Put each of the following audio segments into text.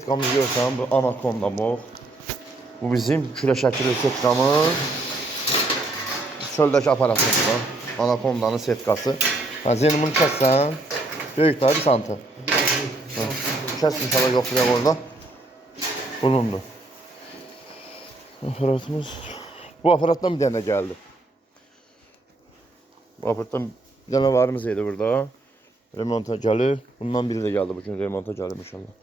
Setkamızı görürsən, bu Anaconda mor. Bu bizim külə şəkilli setkamız. Çöldəki aparatımız. Anacondanın setkası. Zeyni bunu kəssən, böyük daha 1 santı. Kəs inşallah yoxlayaq orada. Bulundu. Aparatımız. Bu aparatdan bir dənə gəldi. Bu aparatdan bir dənə varımız idi burada. Remonta gəlir. Bundan biri də gəldi bugün remonta gəlir inşallah.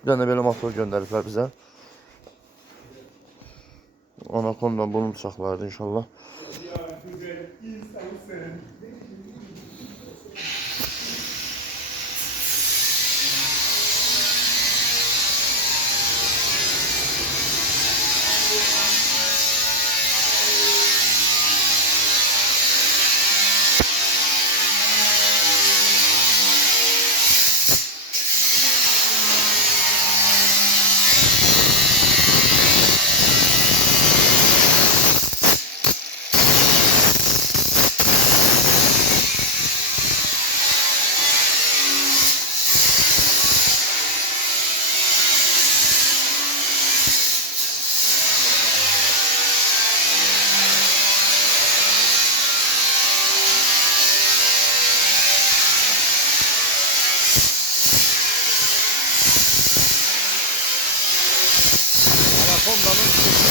Bir dənə belə motor göndəriblər bizə. Anacondan bunun uşaqlardı inşallah. Honda'nın